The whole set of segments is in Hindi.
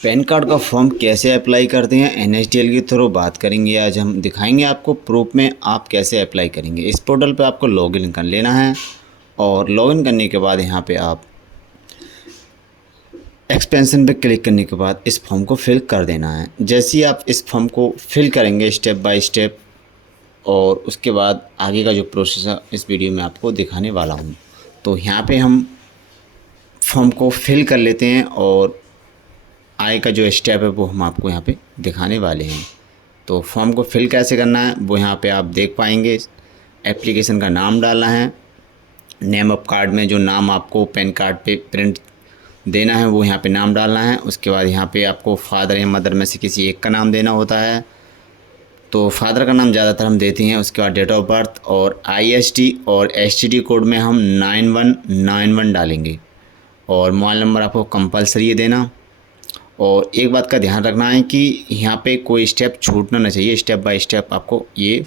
पैन कार्ड का फॉर्म कैसे अप्लाई करते हैं एनएसडीएल के थ्रू बात करेंगे। आज हम दिखाएंगे आपको प्रूफ में आप कैसे अप्लाई करेंगे। इस पोर्टल पे आपको लॉगिन कर लेना है और लॉगिन करने के बाद यहाँ पे आप एक्सपेंशन पे क्लिक करने के बाद इस फॉर्म को फिल कर देना है। जैसे ही आप इस फॉर्म को फिल करेंगे स्टेप बाय स्टेप और उसके बाद आगे का जो प्रोसेस है इस वीडियो में आपको दिखाने वाला हूँ। तो यहाँ पे हम फॉर्म को फिल कर लेते हैं और आगे का जो स्टेप है वो हम आपको यहाँ पे दिखाने वाले हैं। तो फॉर्म को फिल कैसे करना है वो यहाँ पे आप देख पाएंगे। एप्लीकेशन का नाम डालना है, नेम ऑफ कार्ड में जो नाम आपको पैन कार्ड पे प्रिंट देना है वो यहाँ पे नाम डालना है। उसके बाद यहाँ पे आपको फादर या मदर में से किसी एक का नाम देना होता है, तो फादर का नाम ज़्यादातर हम देते हैं। उसके बाद डेट ऑफ बर्थ और IST और STD कोड में हम 9191 डालेंगे और मोबाइल नंबर आपको कंपलसरी देना। और एक बात का ध्यान रखना है कि यहाँ पे कोई स्टेप छूटना ना चाहिए, स्टेप बाय स्टेप आपको ये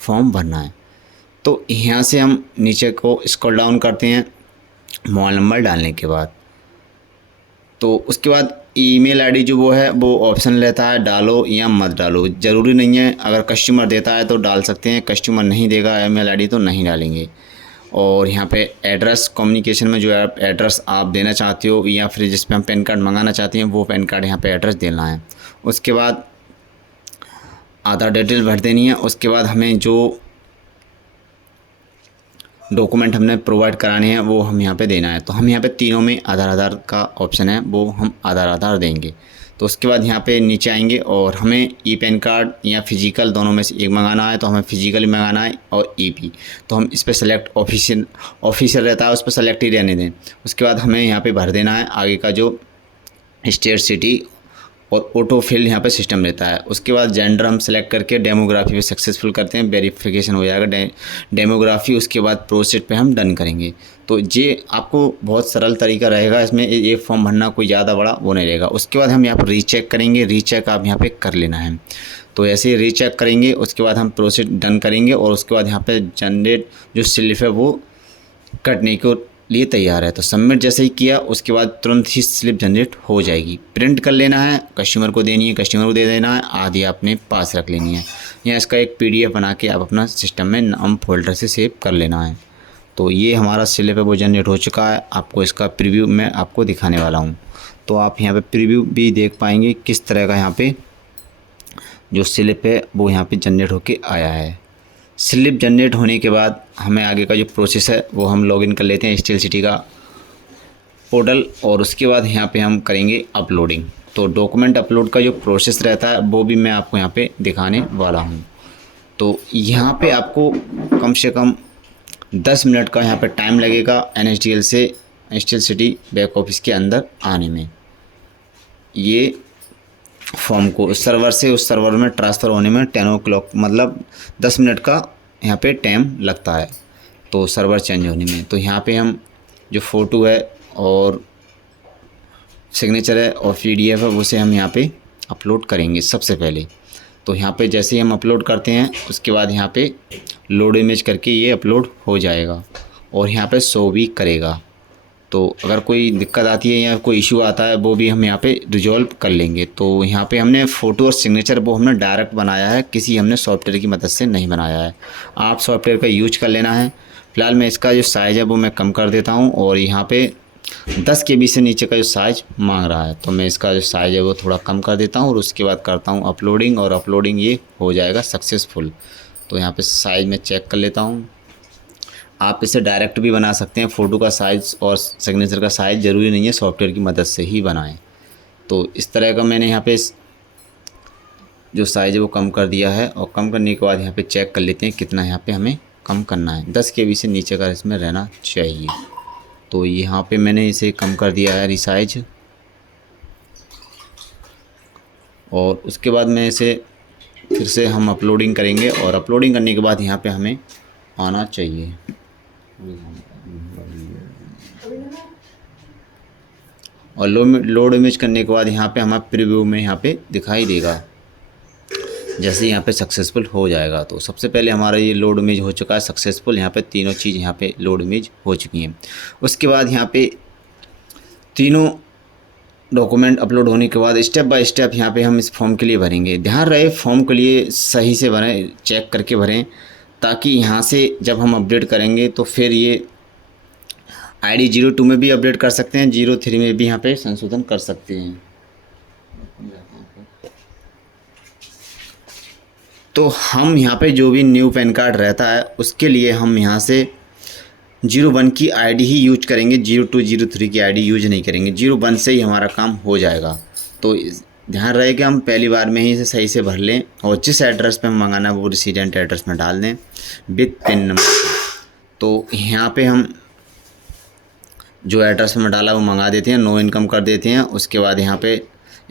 फॉर्म भरना है। तो यहाँ से हम नीचे को स्क्रॉल डाउन करते हैं मोबाइल नंबर डालने के बाद। तो उसके बाद ईमेल आईडी जो वो है वो ऑप्शन रहता है, डालो या मत डालो, ज़रूरी नहीं है। अगर कस्टमर देता है तो डाल सकते हैं, कस्टमर नहीं देगा ईमेल आईडी तो नहीं डालेंगे। और यहाँ पे एड्रेस कम्युनिकेशन में जो एड्रेस आप देना चाहते हो या फिर जिस पे हम पैन कार्ड मंगाना चाहते हैं वो पैन कार्ड यहाँ पे एड्रेस देना है। उसके बाद आधार डिटेल भर देनी है। उसके बाद हमें जो डॉक्यूमेंट हमने प्रोवाइड कराने हैं वो हम यहाँ पे देना है। तो हम यहाँ पे तीनों में आधार का ऑप्शन है वो हम आधार देंगे। तो उसके बाद यहाँ पे नीचे आएंगे और हमें ई पैन कार्ड या फिजिकल दोनों में से एक मंगाना है, तो हमें फिजिकली मंगाना है और EP तो हम इस पर सेलेक्ट ऑफिशियल रहता है, उस पर सेलेक्ट ही रहने दें। उसके बाद हमें यहाँ पे भर देना है आगे का जो स्टेट सिटी और ऑटो फिल यहाँ पे सिस्टम रहता है। उसके बाद जेंडर हम सेलेक्ट करके डेमोग्राफी पे सक्सेसफुल करते हैं, वेरिफिकेशन हो जाएगा डेमोग्राफी। उसके बाद प्रोसीड पे हम डन करेंगे। तो ये आपको बहुत सरल तरीका रहेगा, इसमें ये फॉर्म भरना कोई ज़्यादा बड़ा वो नहीं रहेगा। उसके बाद हम यहाँ पर रीचेक करेंगे, रीचेक आप यहाँ पे कर लेना है। तो ऐसे ही रीचेक करेंगे, उसके बाद हम प्रोसीड डन करेंगे और उसके बाद यहाँ पे जनरेट जो स्लिप है वो कटने को लिए तैयार है। तो सबमिट जैसे ही किया उसके बाद तुरंत ही स्लिप जनरेट हो जाएगी। प्रिंट कर लेना है, कस्टमर को देनी है, कस्टमर को दे देना है, आधी अपने पास रख लेनी है या इसका एक PDF बना के आप अपना सिस्टम में नाम फोल्डर से सेव कर लेना है। तो ये हमारा स्लिप है वो जनरेट हो चुका है। आपको इसका प्रीव्यू मैं आपको दिखाने वाला हूँ। तो आप यहाँ पर प्रीव्यू भी देख पाएंगे किस तरह का यहाँ पर जो स्लिप है वो यहाँ पर जनरेट होके आया है। स्लिप जनरेट होने के बाद हमें आगे का जो प्रोसेस है वो हम लॉगिन कर लेते हैं स्टील सिटी का पोर्टल और उसके बाद यहाँ पे हम करेंगे अपलोडिंग। तो डॉक्यूमेंट अपलोड का जो प्रोसेस रहता है वो भी मैं आपको यहाँ पे दिखाने वाला हूँ। तो यहाँ पे आपको कम से कम 10 मिनट का यहाँ पे टाइम लगेगा NSDL से स्टील सिटी बैक ऑफिस के अंदर आने में। ये फॉर्म को उस सर्वर से उस सर्वर में ट्रांसफ़र होने में 10 o'clock मतलब 10 मिनट का यहाँ पे टाइम लगता है तो सर्वर चेंज होने में। तो यहाँ पे हम जो फ़ोटो है और सिग्नेचर है और PDF है उसे हम यहाँ पे अपलोड करेंगे सबसे पहले। तो यहाँ पे जैसे ही हम अपलोड करते हैं उसके बाद यहाँ पे लोड इमेज करके ये अपलोड हो जाएगा और यहाँ पे शो भी करेगा। तो अगर कोई दिक्कत आती है या कोई इशू आता है वो भी हम यहाँ पे रिजॉल्व कर लेंगे। तो यहाँ पे हमने फ़ोटो और सिग्नेचर वो हमने डायरेक्ट बनाया है, किसी हमने सॉफ्टवेयर की मदद से नहीं बनाया है। आप सॉफ्टवेयर का यूज कर लेना है। फ़िलहाल मैं इसका जो साइज़ है वो मैं कम कर देता हूँ और यहाँ पे 10 KB से नीचे का जो साइज़ मांग रहा है तो मैं इसका जो साइज़ है वो थोड़ा कम कर देता हूँ और उसके बाद करता हूँ अपलोडिंग और अपलोडिंग ये हो जाएगा सक्सेसफुल। तो यहाँ पर साइज़ में चेक कर लेता हूँ। आप इसे डायरेक्ट भी बना सकते हैं, फ़ोटो का साइज़ और सिग्नेचर का साइज़ ज़रूरी नहीं है सॉफ्टवेयर की मदद से ही बनाएं। तो इस तरह का मैंने यहाँ पे जो साइज़ है वो कम कर दिया है और कम करने के बाद यहाँ पे चेक कर लेते हैं कितना यहाँ पे हमें कम करना है। 10 KB से नीचे का इसमें रहना चाहिए। तो यहाँ पे मैंने इसे कम कर दिया है रिसाइज और उसके बाद मैं इसे फिर से हम अपलोडिंग करेंगे और अपलोडिंग करने के बाद यहाँ पर हमें आना चाहिए। और लोड इमेज करने के बाद यहाँ पे हमारा प्रीव्यू में यहाँ पे दिखाई देगा जैसे यहाँ पे सक्सेसफुल हो जाएगा। तो सबसे पहले हमारा ये लोड इमेज हो चुका है सक्सेसफुल। यहाँ पे तीनों चीज़ यहाँ पे लोड इमेज हो चुकी हैं। उसके बाद यहाँ पे तीनों डॉक्यूमेंट अपलोड होने के बाद स्टेप बाय स्टेप यहाँ पे हम इस फॉर्म के लिए भरेंगे। ध्यान रहे फॉर्म के लिए सही से भरें, चेक करके भरें, ताकि यहाँ से जब हम अपडेट करेंगे तो फिर ये ID 02 में भी अपडेट कर सकते हैं, 03 में भी यहाँ पे संशोधन कर सकते हैं। तो हम यहाँ पे जो भी न्यू पैन कार्ड रहता है उसके लिए हम यहाँ से 01 की ID ही यूज करेंगे, 02 03 की ID यूज नहीं करेंगे। 01 से ही हमारा काम हो जाएगा। तो ध्यान रहे कि हम पहली बार में ही इसे सही से भर लें और जिस एड्रेस पे हम मंगाना है वो रेसिडेंट एड्रेस में डाल दें विद पिन नंबर। तो यहाँ पे हम जो एड्रेस में डाला वो मंगा देते हैं, नो इनकम कर देते हैं। उसके बाद यहाँ पे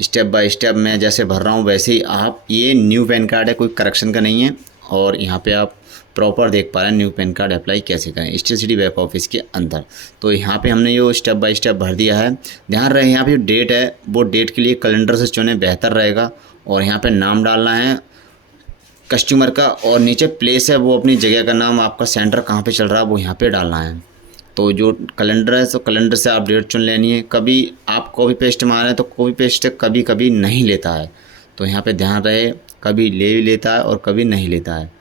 स्टेप बाय स्टेप मैं जैसे भर रहा हूँ वैसे ही आप, ये न्यू पैन कार्ड है, कोई करेक्शन का नहीं है। और यहाँ पे आप प्रॉपर देख पा रहे हैं न्यू पैन कार्ड अप्लाई कैसे करें स्टेट सिटी बैक ऑफिस के अंदर। तो यहाँ पे हमने ये स्टेप बाय स्टेप भर दिया है। ध्यान रहे यहाँ पे डेट है वो डेट के लिए कैलेंडर से चुने बेहतर रहेगा। और यहाँ पे नाम डालना है कस्टमर का और नीचे प्लेस है वो अपनी जगह का नाम, आपका सेंटर कहाँ पे चल रहा है वो यहाँ पे डालना है। तो जो कैलेंडर है तो कैलेंडर से आप डेट चुन लेनी है। कभी आप कॉपी पेस्ट मारें तो कॉपी पेस्ट कभी कभी नहीं लेता है, तो यहाँ पे ध्यान रहे कभी ले भी लेता है और कभी नहीं लेता है।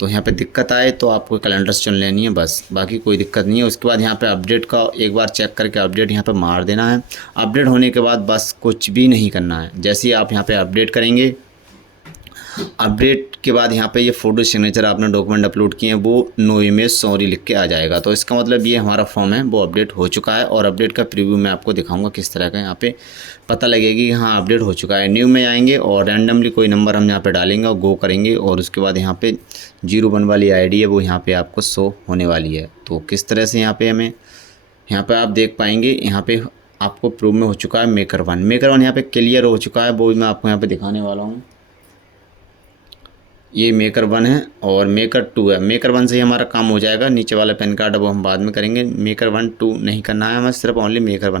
तो यहाँ पे दिक्कत आए तो आपको कैलेंडर से चुन लेनी है बस, बाकी कोई दिक्कत नहीं है। उसके बाद यहाँ पे अपडेट का एक बार चेक करके अपडेट यहाँ पे मार देना है। अपडेट होने के बाद बस कुछ भी नहीं करना है। जैसे ही आप यहाँ पे अपडेट करेंगे, अपडेट के बाद यहाँ पे ये फ़ोटो सिग्नेचर आपने डॉक्यूमेंट अपलोड किए हैं वो नो इमेज सॉरी लिख के आ जाएगा। तो इसका मतलब ये हमारा फॉर्म है वो अपडेट हो चुका है। और अपडेट का प्रीव्यू मैं आपको दिखाऊंगा किस तरह का यहाँ पे पता लगेगी कि हाँ अपडेट हो चुका है। न्यू में आएंगे और रैंडमली कोई नंबर हम यहाँ पे डालेंगे और गो करेंगे और उसके बाद यहाँ पे 01 वाली ID है वो यहाँ पे आपको शो होने वाली है। तो किस तरह से यहाँ पे हमें यहाँ पे आप देख पाएंगे, यहाँ पे आपको प्रूव में हो चुका है मेकर वन यहाँ पे क्लियर हो चुका है, वो मैं आपको यहाँ पे दिखाने वाला हूँ। ये मेकर 1 है और मेकर 2 है। मेकर 1 से ही हमारा काम हो जाएगा, नीचे वाला पैन कार्ड वो हम बाद में करेंगे। मेकर 1 2 नहीं करना है हमें, सिर्फ ओनली मेकर 1।